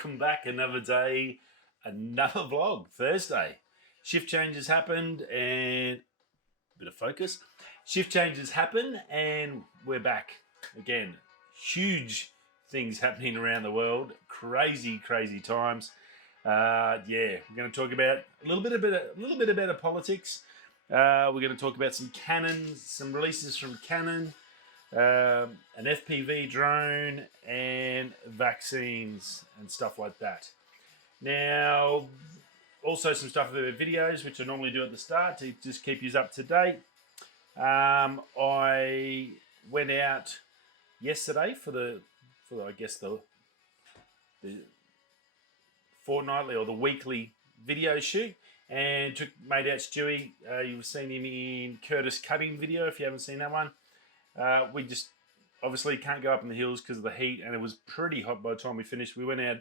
welcome back. Another day, another vlog. Thursday. Shift changes happened and bit of focus. Shift changes happen and we're back again. Huge things happening around the world. Crazy times. Yeah, we're going to talk about a little bit about politics. We're going to talk about some Canon, some releases from Canon. An FPV drone and vaccines and stuff like that. Now, also some stuff about videos, which I normally do at the start to just keep you up to date. I went out yesterday for I guess the fortnightly or the weekly video shoot, and made out Stewie. You've seen him in Curtis cutting video if you haven't seen that one. We just obviously can't go up in the hills because of the heat, and it was pretty hot by the time we finished. We went out,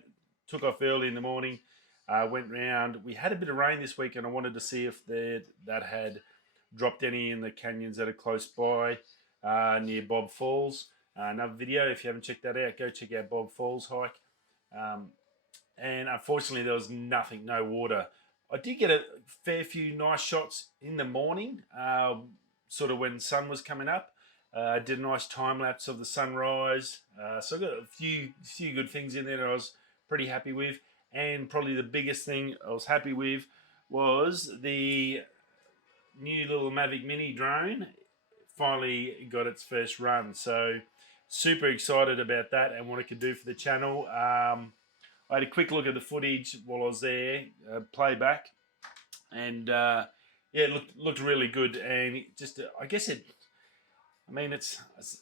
took off early in the morning, went round. We had a bit of rain this week, and I wanted to see if that had dropped any in the canyons that are close by near Bob Falls. Another video, if you haven't checked that out, go check out Bob Falls hike. And unfortunately, there was nothing, no water. I did get a fair few nice shots in the morning, sort of when the sun was coming up. Did a nice time lapse of the sunrise, so I got a few good things in there that I was pretty happy with. And probably the biggest thing I was happy with was the new little Mavic Mini drone finally got its first run. So super excited about that and what it could do for the channel. I had a quick look at the footage while I was there, playback, and yeah, it looked really good. And just I guess it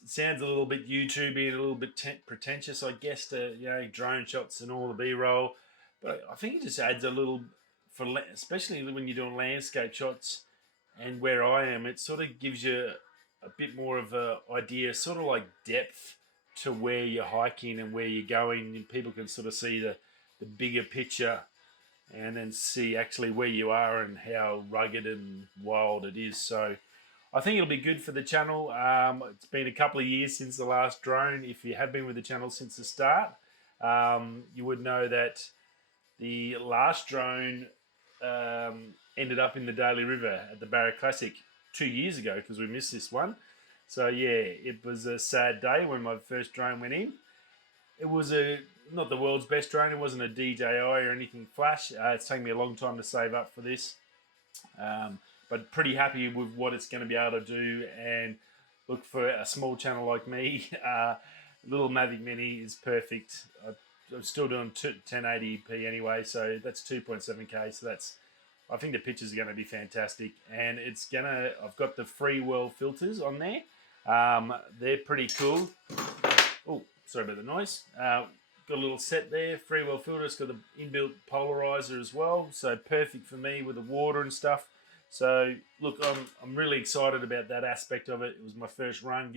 sounds a little bit YouTubey and a little bit pretentious, I guess, to drone shots and all the B-roll, but I think it just adds a little, especially when you're doing landscape shots. And where I am, it sort of gives you a bit more of a idea, sort of like depth to where you're hiking and where you're going, and people can sort of see the bigger picture and then see actually where you are and how rugged and wild it is. So I think it'll be good for the channel. It's been a couple of years since the last drone. If you have been with the channel since the start, you would know that the last drone ended up in the Daly River at the Barra Classic 2 years ago because we missed this one. So yeah, it was a sad day when my first drone went in. It was not the world's best drone. It wasn't a DJI or anything flash. It's taken me a long time to save up for this. But pretty happy with what it's going to be able to do. And look, for a small channel like me, little Mavic Mini is perfect. I'm still doing 1080p anyway, so that's 2.7K. So I think the pictures are going to be fantastic. And I've got the free world filters on there. They're pretty cool. Oh, sorry about the noise. Got a little set there, free world filter. It's got the inbuilt polarizer as well, so perfect for me with the water and stuff. So look, I'm really excited about that aspect of it. It was my first run.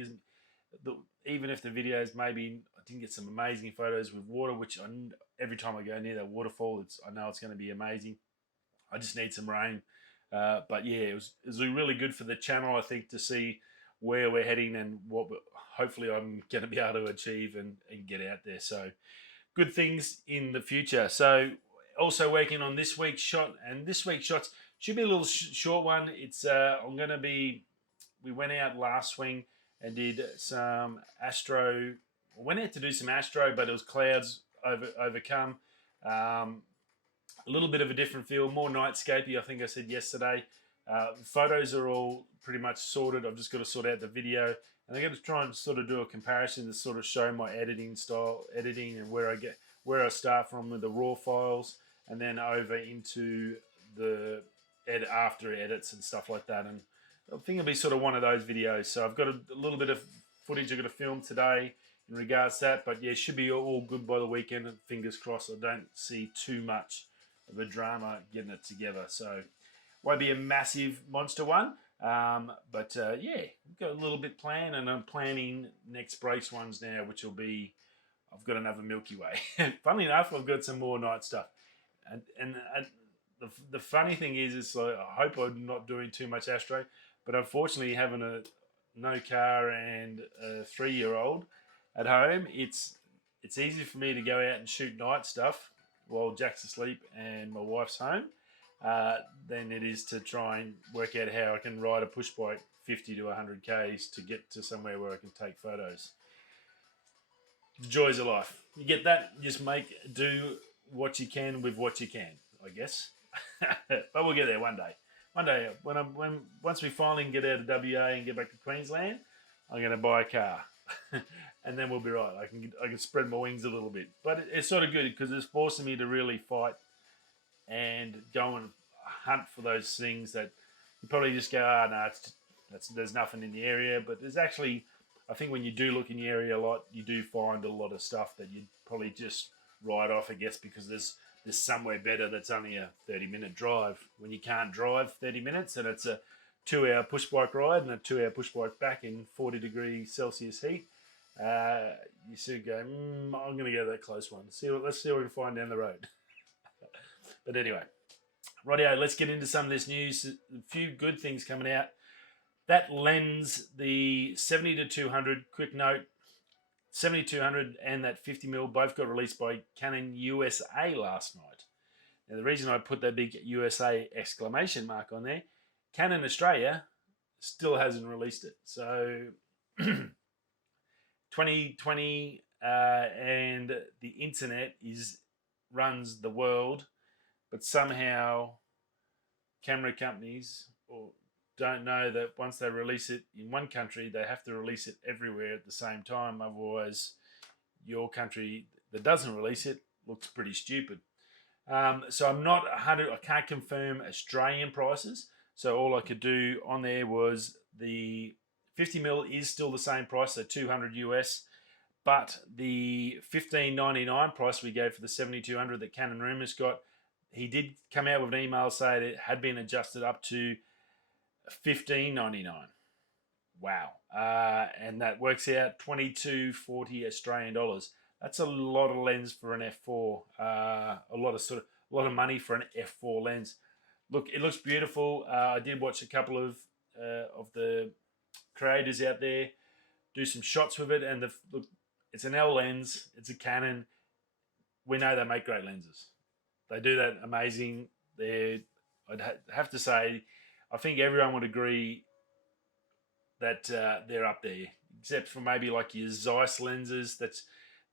Even if the videos, maybe I didn't get some amazing photos with water, which every time I go near that waterfall, I know it's going to be amazing. I just need some rain. But yeah, it was really good for the channel, I think, to see where we're heading and what hopefully I'm going to be able to achieve and get out there. So good things in the future. So also working on this week's shot, and this week's shots should be a little short one. It's we went out last swing and did some astro. Went out to do some astro, but it was clouds overcome. A little bit of a different feel, more nightscapey, I think I said yesterday. Photos are all pretty much sorted. I've just got to sort out the video, and I'm going to try and sort of do a comparison to sort of show my editing style, and where I start from with the raw files, and then over into the after edits and stuff like that. And I think it'll be sort of one of those videos. So I've got a little bit of footage I've got to film today in regards to that, but yeah, it should be all good by the weekend. And fingers crossed, I don't see too much of a drama getting it together. So won't be a massive monster one, but yeah, we've got a little bit planned, and I'm planning next brace ones now, which will be, I've got another Milky Way. Funnily enough, I've got some more night stuff, and the funny thing is like, I hope I'm not doing too much astro, but unfortunately having no car and a 3-year-old at home, it's it's easy for me to go out and shoot night stuff while Jack's asleep and my wife's home than it is to try and work out how I can ride a push bike 50 to 100 Ks to get to somewhere where I can take photos. The joys of life. You get that, just do what you can with what you can, I guess. But we'll get there one day. One day, once we finally get out of WA and get back to Queensland, I'm going to buy a car, and then we'll be right. I can spread my wings a little bit, but it's sort of good because it's forcing me to really fight and go and hunt for those things that you probably just go, no, there's nothing in the area. But there's actually, I think when you do look in the area a lot, you do find a lot of stuff that you'd probably just write off, I guess, because there's somewhere better that's only a 30-minute drive. When you can't drive 30 minutes and it's a 2-hour push bike ride and a 2-hour push bike back in 40 degrees Celsius heat, you sort of go, I'm going to go that close one. Let's see what we can find down the road. But anyway, rightio, let's get into some of this news. A few good things coming out. That lens, the 70-200, quick note, 70-200 and that 50mm both got released by Canon USA last night. Now the reason I put that big USA exclamation mark on there, Canon Australia still hasn't released it. So 2020 and the internet runs the world, but somehow camera companies don't know that once they release it in one country, they have to release it everywhere at the same time. Otherwise, your country that doesn't release it looks pretty stupid. So I'm not 100. I can't confirm Australian prices. So all I could do on there was the 50mm is still the same price, so 200 US. But the $15.99 price we gave for the 70-200 that Canon Rumours got, he did come out with an email saying it had been adjusted up to $15.99. Wow. And that works out $22.40 Australian dollars. That's a lot of lens for an f4. A lot of money for an f4 lens. Look, it looks beautiful. I did watch a couple of the creators out there do some shots with it, and look, it's an L lens. It's a Canon. We know they make great lenses. They do that amazing. I'd have to say, I think everyone would agree that they're up there, except for maybe like your Zeiss lenses.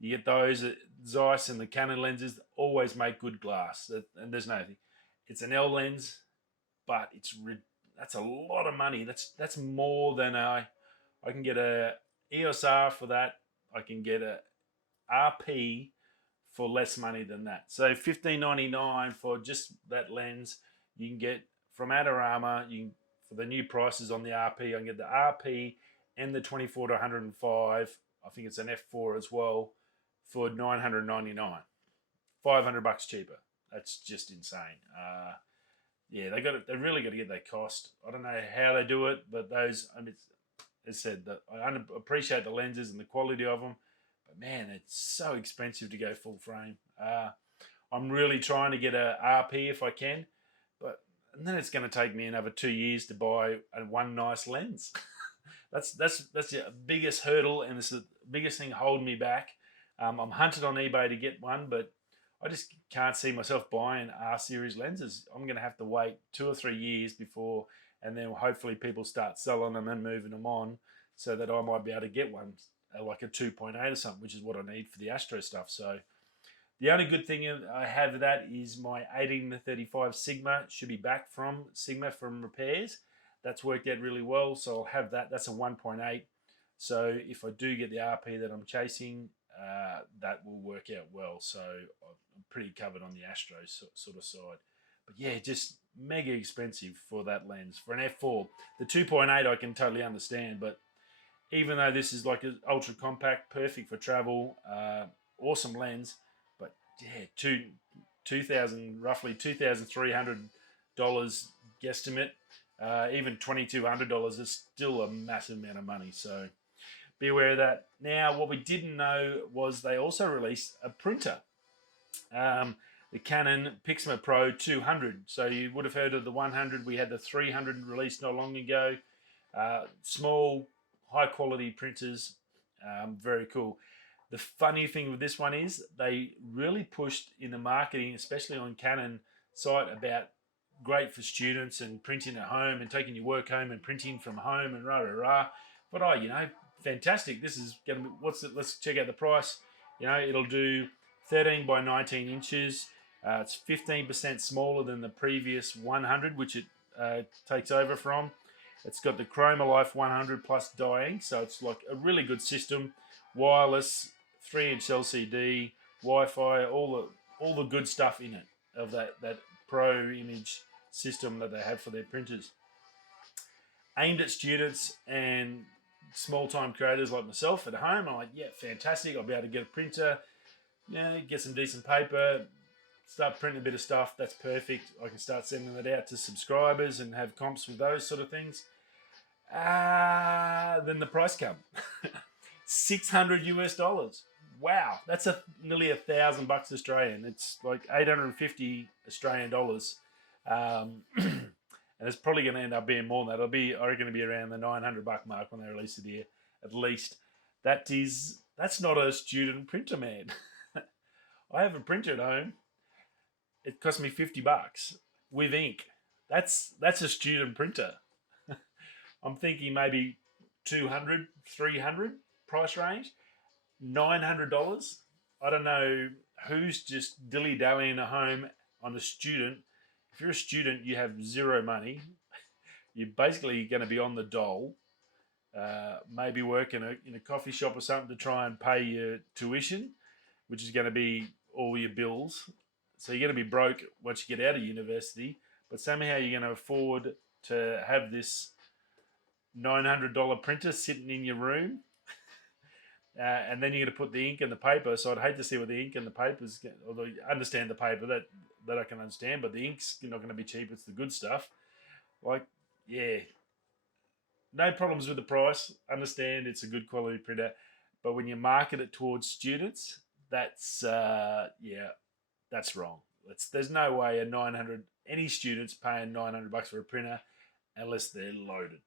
You get those Zeiss and the Canon lenses always make good glass, and there's nothing. It's an L lens, but that's a lot of money. That's more than I can get a EOS R for that. I can get a RP for less money than that. So $15.99 for just that lens. You can get from Adorama, for the new prices on the RP, I can get the RP and the 24 to 105. I think it's an f4 as well for $999, $500 cheaper. That's just insane. Yeah, they really got to get that cost. I don't know how they do it, but as I said, I appreciate the lenses and the quality of them, but man, it's so expensive to go full frame. I'm really trying to get a RP if I can, and then it's going to take me another 2 years to buy one nice lens. that's the biggest hurdle, and it's the biggest thing holding me back. I'm hunted on eBay to get one, but I just can't see myself buying R-series lenses. I'm going to have to wait 2 or 3 years before, and then hopefully people start selling them and moving them on, so that I might be able to get one, like a 2.8 or something, which is what I need for the Astro stuff. So the only good thing I have of that is my 18-35 Sigma should be back from Sigma from repairs. That's worked out really well, so I'll have that. That's a 1.8. So if I do get the RP that I'm chasing, that will work out well. So I'm pretty covered on the Astro sort of side. But yeah, just mega expensive for that lens. For an f4, the 2.8 I can totally understand, but even though this is like an ultra compact, perfect for travel, awesome lens, but yeah, roughly $2,300 guesstimate, even $2,200 is still a massive amount of money. So be aware of that. Now, what we didn't know was they also released a printer, the Canon Pixm Pro 200. So you would have heard of the 100. We had the 300 released not long ago. Small, high quality printers, very cool. The funny thing with this one is they really pushed in the marketing, especially on Canon site, about great for students and printing at home and taking your work home and printing from home and rah rah rah. But fantastic. This is gonna be, what's it? Let's check out the price. It'll do 13 by 19 inches. It's 15% smaller than the previous 100, which it takes over from. It's got the Chroma Life 100 plus dyeing, so it's like a really good system. Wireless, 3-inch LCD, Wi-Fi, all the good stuff in it of that pro image system that they have for their printers. Aimed at students and small-time creators like myself at home. I'm like, yeah, fantastic. I'll be able to get a printer, get some decent paper, start printing a bit of stuff. That's perfect. I can start sending it out to subscribers and have comps with those sort of things. Then the price come. $600 US. Wow, that's nearly $1,000 Australian. It's like 850 Australian dollars, and it's probably going to end up being more than that. I reckon it'll be around the $900 mark when they release it here, at least. That's not a student printer, man. I have a printer at home. It cost me $50 with ink. That's a student printer. I'm thinking maybe 200, 300 price range. $900. I don't know who's just dilly-dallying at home on a student. If you're a student, you have zero money. You're basically going to be on the dole. Maybe work in a coffee shop or something to try and pay your tuition, which is going to be all your bills. So you're going to be broke once you get out of university. But somehow you're going to afford to have this $900 printer sitting in your room. And then you're going to put the ink and the paper. So I'd hate to see what the ink and the paper's, although you understand the paper, that I can understand, but the ink's not going to be cheap. It's the good stuff. Like, yeah, no problems with the price. Understand it's a good quality printer. But when you market it towards students, that's wrong. There's no way any student's paying $900 for a printer unless they're loaded.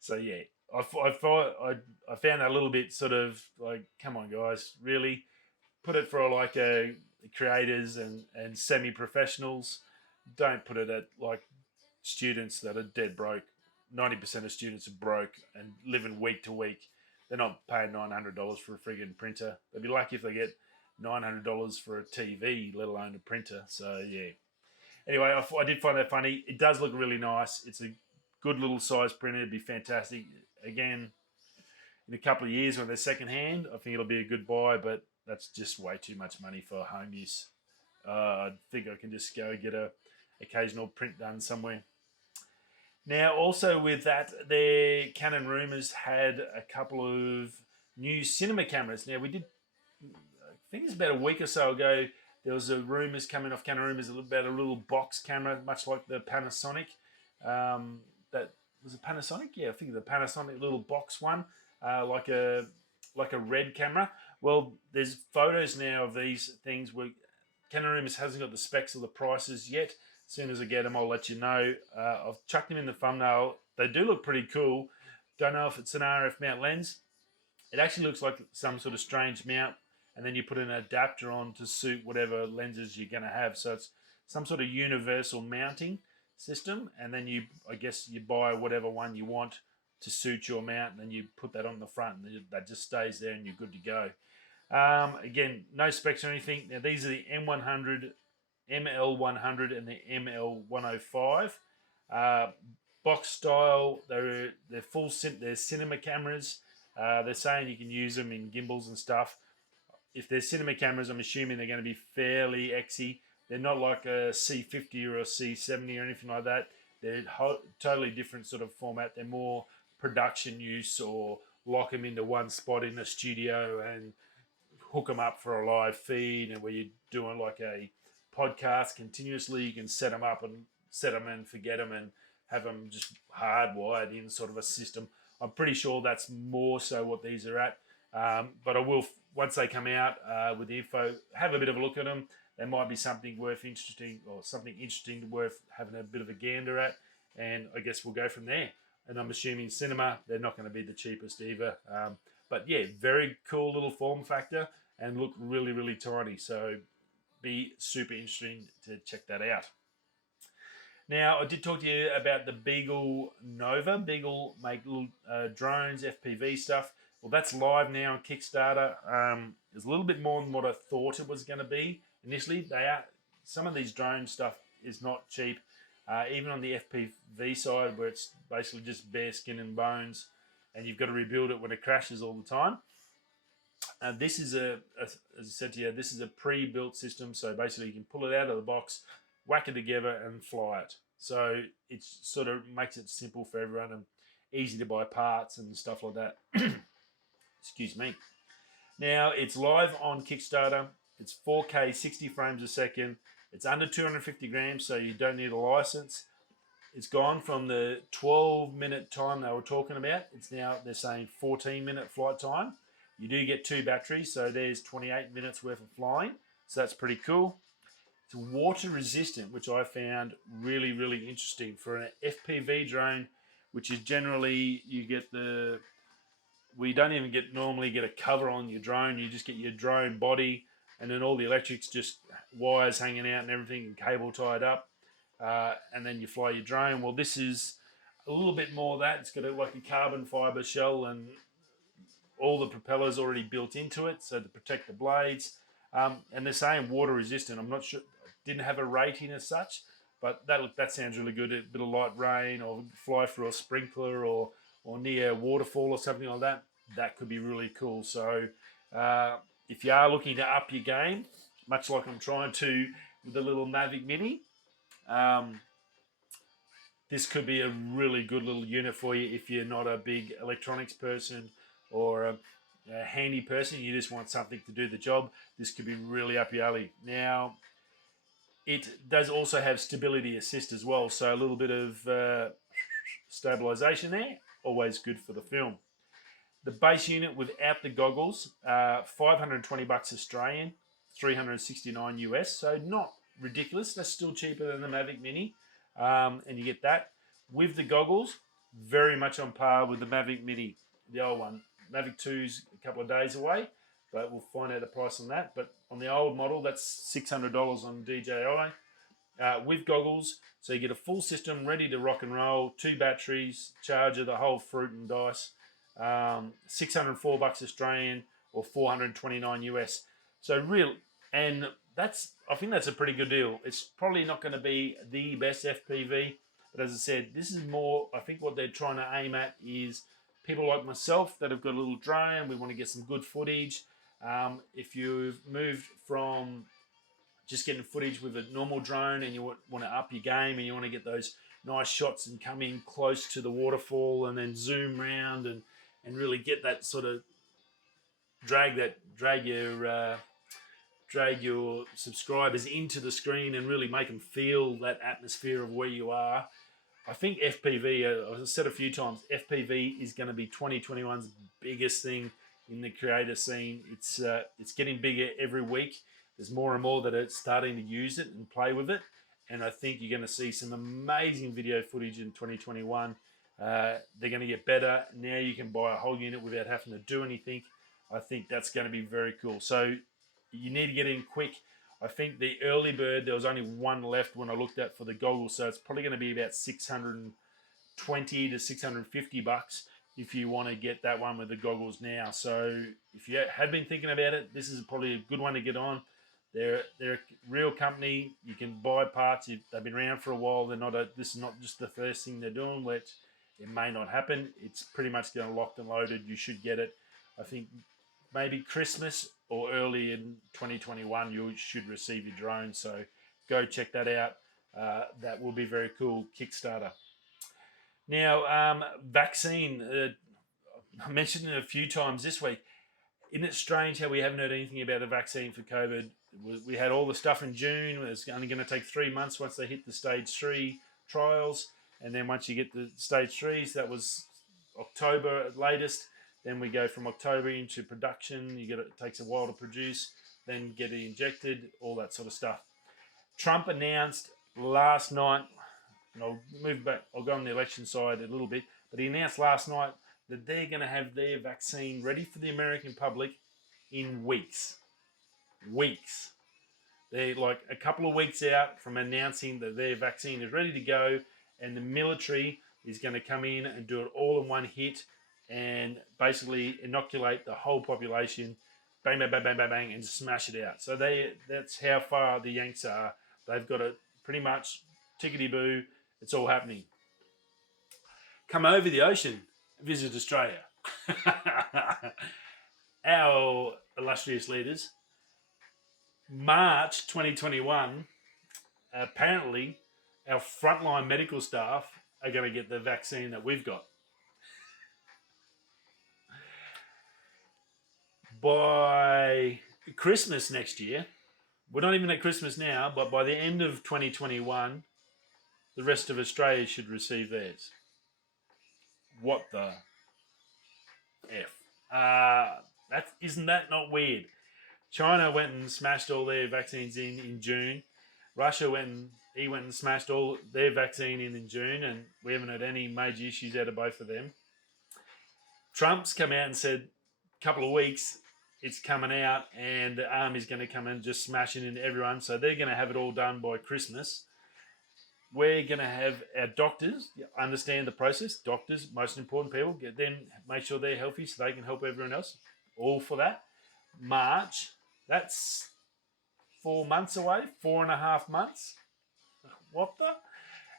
So yeah, I found that a little bit sort of like, come on guys, really put it for like creators and semi-professionals. Don't put it at like students that are dead broke. 90% of students are broke and living week to week. They're not paying $900 for a friggin' printer. They'd be lucky if they get $900 for a TV, let alone a printer. So yeah. Anyway, I did find that funny. It does look really nice. It's a good little size printer. It'd be fantastic. Again, in a couple of years when they're second hand, I think it'll be a good buy, but that's just way too much money for home use. I think I can just go get a occasional print done somewhere. Now, also with that, their Canon Rumours had a couple of new cinema cameras. Now, I think it's about a week or so ago, there was a rumours coming off Canon Rumours about a little box camera, much like the Panasonic. That was a Panasonic? Yeah, I think the Panasonic little box one, like a red camera. Well, there's photos now of these things where Canon Rumours hasn't got the specs or the prices yet. As soon as I get them, I'll let you know. I've chucked them in the thumbnail. They do look pretty cool. Don't know if it's an RF mount lens. It actually looks like some sort of strange mount, and then you put an adapter on to suit whatever lenses you're going to have. So it's some sort of universal mounting system, and then I guess you buy whatever one you want to suit your mount, and then you put that on the front, and that just stays there, and you're good to go. Again, no specs or anything. Now these are the M100, ML100, and the ML105. Box style. They're cinema cameras. They're saying you can use them in gimbals and stuff. If they're cinema cameras, I'm assuming they're going to be fairly XY. They're not like a C50 or a C70 or anything like that. They're totally different sort of format. They're more production use, or lock them into one spot in the studio and hook them up for a live feed, and where you're doing like a podcast continuously, you can set them up and set them and forget them and have them just hardwired in sort of a system. I'm pretty sure that's more so what these are at. But I will, once they come out with the info, have a bit of a look at them. There might be something interesting worth having a bit of a gander at, and I guess we'll go from there. And I'm assuming cinema, they're not going to be the cheapest either. But yeah, very cool little form factor and look really, really tiny. So be super interesting to check that out. Now, I did talk to you about the Beagle Nova. Beagle make little drones, FPV stuff. Well, that's live now on Kickstarter. It's a little bit more than what I thought it was going to be initially. Some of these drone stuff is not cheap. Even on the FPV side, where it's basically just bare skin and bones, and you've got to rebuild it when it crashes all the time. This is as I said to you, this is a pre-built system. So basically, you can pull it out of the box, whack it together, and fly it. So it sort of makes it simple for everyone and easy to buy parts and stuff like that. Excuse me. Now, it's live on Kickstarter. It's 4K, 60 frames a second. It's under 250 grams, so you don't need a license. It's gone from the 12-minute time they were talking about. It's now, they're saying 14-minute flight time. You do get 2 batteries, so there's 28 minutes worth of flying. So that's pretty cool. It's water resistant, which I found really, really interesting for an FPV drone, which is generally we don't even normally get a cover on your drone. You just get your drone body, and then all the electrics, just wires hanging out and everything, and cable tied up, and then you fly your drone. Well, this is a little bit more of that. It's got like a carbon fiber shell and all the propellers already built into it, so to protect the blades. And they're saying water resistant. I'm not sure, didn't have a rating as such, but that sounds really good. A bit of light rain, or fly through a sprinkler, or near a waterfall or something like that. That could be really cool. So if you are looking to up your game, much like I'm trying to with the little Mavic Mini, this could be a really good little unit for you if you're not a big electronics person or a handy person. You just want something to do the job. This could be really up your alley. Now, it does also have stability assist as well, so a little bit of stabilization there, always good for the film. The base unit without the goggles, $520 Australian, 369 US, so not ridiculous. That's still cheaper than the Mavic Mini, and you get that. With the goggles, very much on par with the Mavic Mini, the old one. Mavic 2's a couple of days away, but we'll find out the price on that. But on the old model, that's $600 on DJI. With goggles, so you get a full system ready to rock and roll, 2 batteries, charger, the whole fruit and dice. $604 Australian, or 429 US. So and I think that's a pretty good deal. It's probably not going to be the best FPV, but as I said, this is more, I think what they're trying to aim at is people like myself that have got a little drone. We want to get some good footage. If you've moved from just getting footage with a normal drone and you want to up your game and you want to get those nice shots and come in close to the waterfall and then zoom around and really get that sort of drag your subscribers into the screen and really make them feel that atmosphere of where you are. I think FPV, as I said a few times, FPV is going to be 2021's biggest thing in the creator scene. It's getting bigger every week. There's more and more that are starting to use it and play with it. And I think you're going to see some amazing video footage in 2021. They're going to get better. Now you can buy a whole unit without having to do anything. I think that's going to be very cool. So you need to get in quick. I think the early bird, there was only one left when I looked at for the goggles. So it's probably going to be about $620 to $650 if you want to get that one with the goggles now. So if you have been thinking about it, this is probably a good one to get on. They're a real company. You can buy parts. They've been around for a while. This is not just the first thing they're doing, which it may not happen. It's pretty much going locked and loaded. You should get it. I think maybe Christmas or early in 2021, you should receive your drone. So go check that out. That will be very cool. Kickstarter. Now, vaccine. I mentioned it a few times this week. Isn't it strange how we haven't heard anything about the vaccine for COVID? We had all the stuff in June. It's only going to take 3 months once they hit the stage 3 trials. And then once you get the stage 3s, that was October at latest. Then we go from October into production. It takes a while to produce, then get it injected, all that sort of stuff. Trump announced last night, and I'll move back, I'll go on the election side a little bit, but he announced last night that they're going to have their vaccine ready for the American public in weeks. Weeks. They're like a couple of weeks out from announcing that their vaccine is ready to go, and the military is going to come in and do it all in one hit and basically inoculate the whole population, bang, bang, bang, bang, bang, bang, and smash it out. So that's how far the Yanks are. They've got it pretty much tickety-boo. It's all happening. Come over the ocean, visit Australia. Our illustrious leaders, March 2021, apparently our frontline medical staff are going to get the vaccine that we've got. By Christmas next year, we're not even at Christmas now, but by the end of 2021, the rest of Australia should receive theirs. What the F? Isn't that not weird? China went and smashed all their vaccines in June. Russia went and smashed all their vaccine in June, and we haven't had any major issues out of both of them. Trump's come out and said a couple of weeks it's coming out, and the army's going to come in just smashing into everyone. So they're going to have it all done by Christmas. We're going to have our doctors understand the process. Doctors, most important people, get them, make sure they're healthy so they can help everyone else. All for that. March, that's 4 months away, 4.5 months. What the?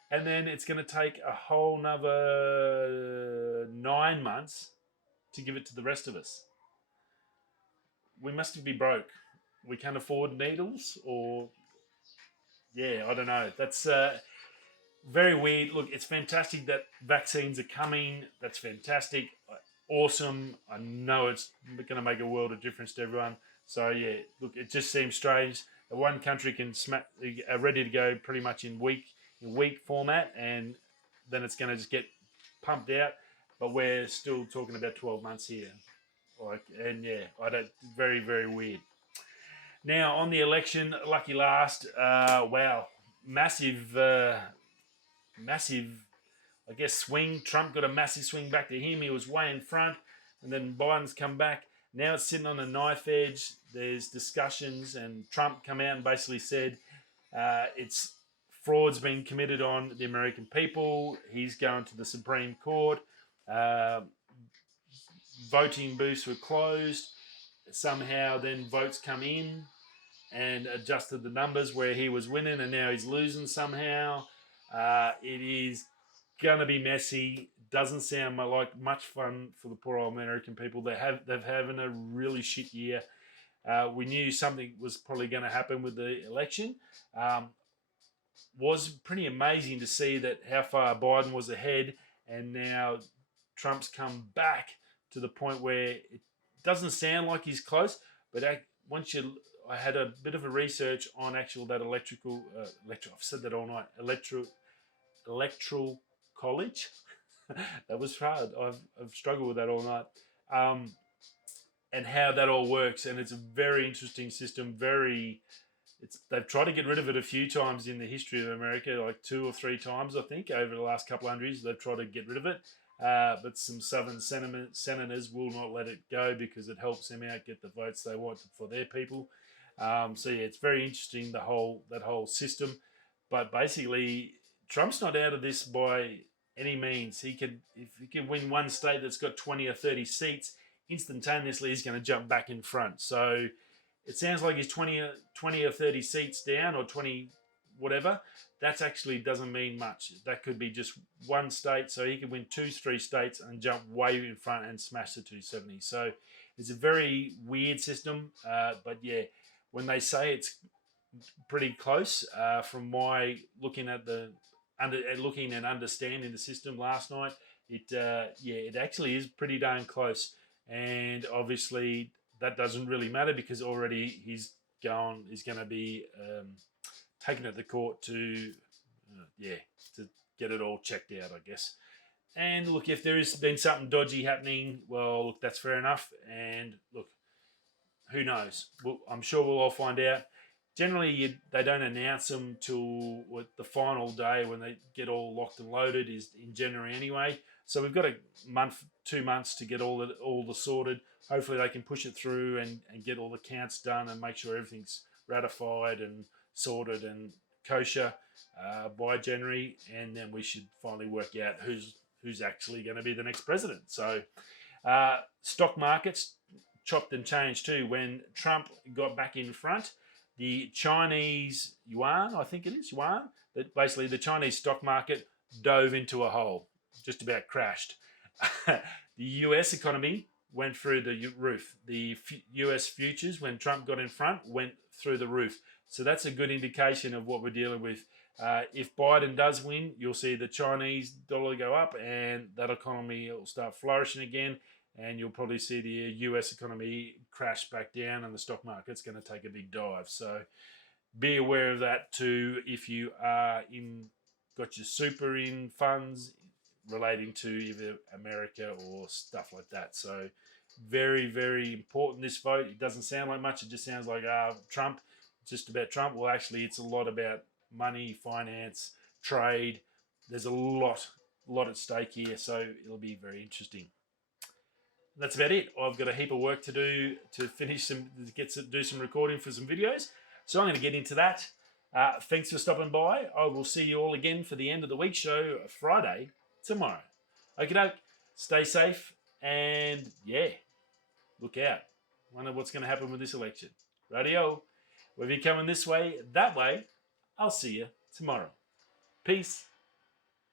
And then it's going to take a whole nother 9 months to give it to the rest of us. We must be broke. We can't afford needles, or yeah, I don't know. That's very weird. Look, it's fantastic that vaccines are coming. That's fantastic. Awesome. I know it's going to make a world of difference to everyone. So yeah, look, it just seems strange that one country can are ready to go pretty much in week format, and then it's going to just get pumped out. But we're still talking about 12 months here. Very, very weird. Now on the election, lucky last. Wow, massive, I guess swing. Trump got a massive swing back to him. He was way in front, and then Biden's come back. Now it's sitting on a knife edge. There's discussions, and Trump come out and basically said it's fraud's been committed on the American people. He's going to the Supreme Court. Voting booths were closed. Somehow then votes come in and adjusted the numbers where he was winning, and now he's losing somehow. It is going to be messy. Doesn't sound like much fun for the poor old American people. They've having a really shit year. We knew something was probably going to happen with the election. Was pretty amazing to see that how far Biden was ahead, and now Trump's come back to the point where it doesn't sound like he's close. But I had a bit of a research on that electoral. I've said that all night. Electoral college. That was hard. I've struggled with that all night. And how that all works, and it's a very interesting system. They've tried to get rid of it a few times in the history of America, like 2 or 3 times, I think, over the last couple of hundred years. They've tried to get rid of it, but some southern senators will not let it go because it helps them out get the votes they want for their people. So yeah, it's very interesting that whole system. But basically, Trump's not out of this by any means. If he can win one state that's got 20 or 30 seats, instantaneously he's going to jump back in front. So it sounds like he's 20 or 30 seats down, or 20 whatever. That actually doesn't mean much. That could be just one state, so he could win 2-3 states and jump way in front and smash the 270. So it's a very weird system, but yeah, when they say it's pretty close, from my looking and understanding the system last night, it actually is pretty darn close. And obviously that doesn't really matter because already he's going to be taken at the court to get it all checked out, I guess. And look, if there has been something dodgy happening, well, look, that's fair enough. And look, who knows? I'm sure we'll all find out. Generally, they don't announce them till the final day when they get all locked and loaded is in January anyway. So we've got a month, 2 months to get all the sorted. Hopefully they can push it through and get all the counts done and make sure everything's ratified and sorted and kosher by January, and then we should finally work out who's actually going to be the next president. So stock markets chopped and changed too. When Trump got back in front, the Chinese yuan, I think it is yuan, that basically the Chinese stock market dove into a hole, just about crashed. The US economy went through the roof. The US futures, when Trump got in front, went through the roof. So that's a good indication of what we're dealing with. If Biden does win, you'll see the Chinese dollar go up and that economy will start flourishing again. And you'll probably see the US economy crash back down and the stock market's going to take a big dive. So be aware of that too if you are got your super in funds relating to either America or stuff like that. So very, very important, this vote. It doesn't sound like much. It just sounds like Trump, just about Trump. Well, actually, it's a lot about money, finance, trade. There's a lot at stake here, so it'll be very interesting. That's about it. I've got a heap of work to do to finish do some recording for some videos. So I'm going to get into that. Thanks for stopping by. I will see you all again for the end of the week show Friday tomorrow. Okay, stay safe and yeah, look out. Wonder what's going to happen with this election. Radio. Whether you're coming this way, that way, I'll see you tomorrow. Peace.